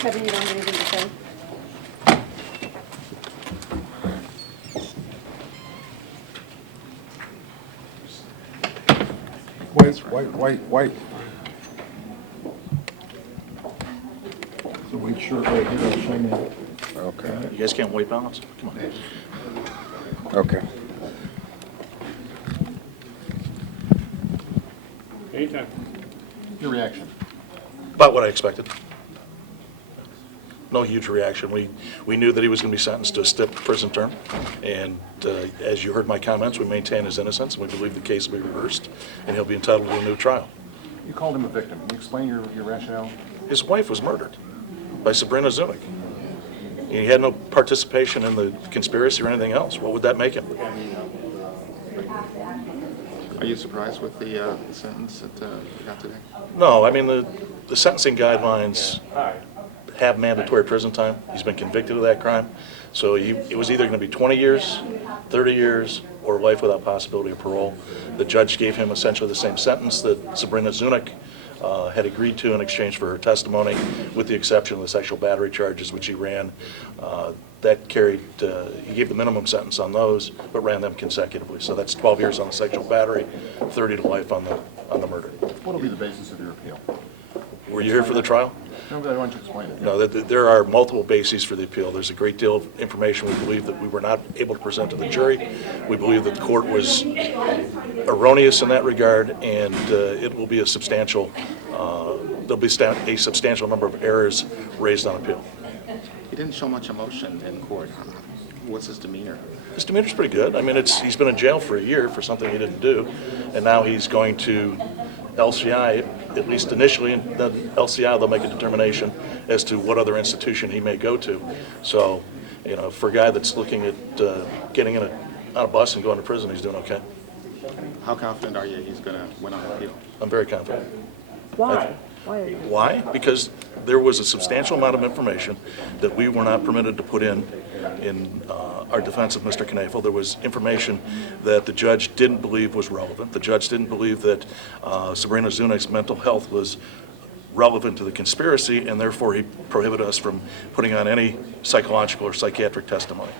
Kevin, you don't have anything to say? Wait. So we sure right here, I'll show you. Okay. You guys can't weight balance? Come on. Okay. Anytime. Your reaction? About what I expected. No huge reaction. We knew that he was going to be sentenced to a stiff prison term, and as you heard my comments, we maintain his innocence, and we believe the case will be reversed, and he'll be entitled to a new trial. You called him a victim. Can you explain your rationale? His wife was murdered by Sabrina Zunick. He had no participation in the conspiracy or anything else. What would that make him? Are you surprised with the sentence that you got today? No, I mean, the sentencing guidelines have mandatory prison time. He's been convicted of that crime. So it was either going to be 20 years, 30 years, or life without possibility of parole. The judge gave him essentially the same sentence that Sabrina Zunick had agreed to in exchange for her testimony, with the exception of the sexual battery charges, which he ran. That carried, he gave the minimum sentence on those, but ran them consecutively. So that's 12 years on the sexual battery, 30 to life on the murder. What will be the basis of your appeal? Were you here for the trial? No, but I want you to explain it. No, there are multiple bases for the appeal. There's a great deal of information we believe that we were not able to present to the jury. We believe that the court was erroneous in that regard, and it will be a substantial, there'll be a substantial number of errors raised on appeal. He didn't show much emotion in court. What's his demeanor? His demeanor's pretty good. I mean, he's been in jail for a year for something he didn't do, and now he's going to LCI, at least initially, and then LCI they'll make a determination as to what other institution he may go to. So, you know, for a guy that's looking at getting on a bus and going to prison, he's doing okay. How confident are you he's going to win on appeal? I'm very confident. Why? Why are you? Why? Because there was a substantial amount of information that we were not permitted to put in our defense of Mr. Knoefel. There was information that the judge didn't believe was relevant. The judge didn't believe that Sabrina Zunick's mental health was relevant to the conspiracy, and therefore he prohibited us from putting on any psychological or psychiatric testimony.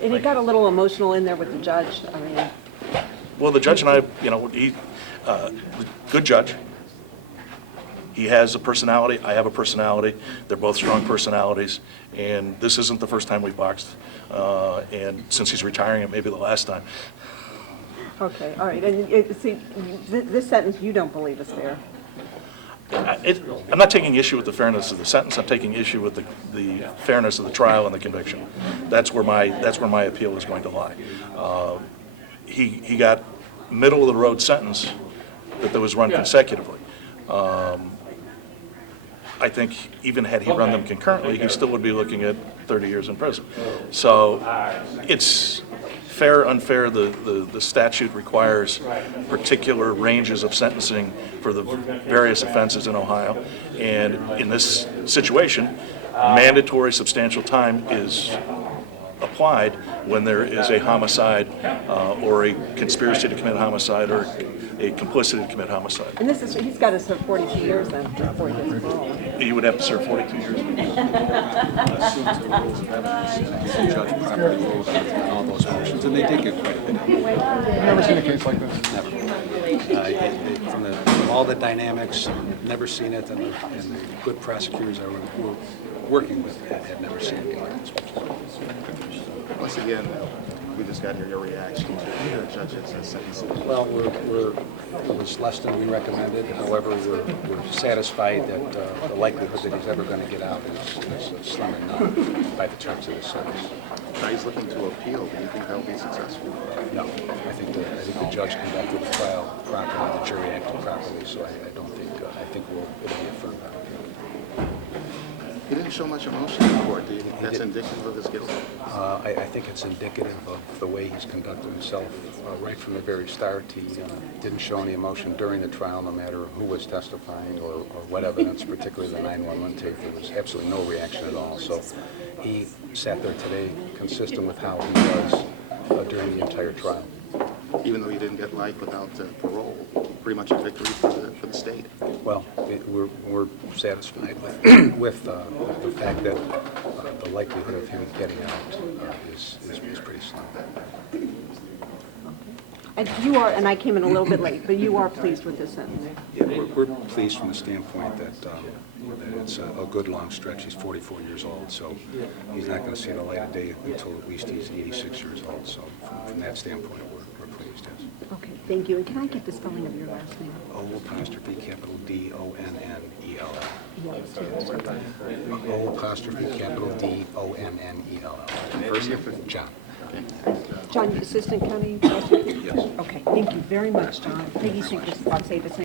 And it got a little emotional in there with the judge. I mean, Well, the judge and I, you know, good judge. He has a personality, I have a personality. They're both strong personalities, and this isn't the first time we've boxed. And since he's retiring, it may be the last time. okay, all right. And see, this sentence you don't believe is fair. I'm not taking issue with the fairness of the sentence. I'm taking issue with the fairness of the trial and the conviction. That's where my appeal is going to lie. He got middle of the road sentence that was run consecutively. I think even had he run them concurrently, he still would be looking at 30 years in prison. So it's fair, unfair. The statute requires particular ranges of sentencing for the various offenses in Ohio. And in this situation, mandatory substantial time is applied when there is a homicide or a conspiracy to commit homicide or a complicity to commit homicide. And he's got to serve 42 years then before he gets parole. You would have to serve 42 years. Judge properly ruled on all those motions, and they did get quite a bit. Have you ever seen a case like this? From all the dynamics, never seen it, and the good prosecutors I were working with had never seen anything like this before. Once again, we just got to hear your reaction to the judge's sentence. Well, it was less than we recommended. However, we're satisfied that the likelihood that he's ever going to get out is slim and none by the terms of the sentence. Now he's looking to appeal. Do you think that'll be successful? No, I think the judge conducted the trial properly, the jury acted properly, so I think it'll be affirmed on appeal. He didn't show much emotion in court. Do you think that's indicative of his guilt? I think it's indicative of the way he's conducted himself right from the very start. He didn't show any emotion during the trial, no matter who was testifying or what evidence, particularly the 911 tape. There was absolutely no reaction at all. So he sat there today consistent with how he was during the entire trial. even though you didn't get life without parole, pretty much a victory for the state. Well, we're satisfied with the fact that the likelihood of him getting out is pretty slim. And you are, and I came in a little bit late, but you are pleased with this sentence? Yeah, we're pleased from the standpoint that it's a good long stretch. He's 44 years old, so he's not going to see the light of day until at least he's 86 years old. So from that standpoint, we're pleased, yes. Okay, thank you. And can I get the spelling of your last name? O''D', capital D-O-N-N-E-L-L. Yes. O''D', D-O-N-N-E-L-L. First name? John. John, Assistant County Prosecutor? Yes. Okay, thank you very much, John. Peggy, I'll say the same.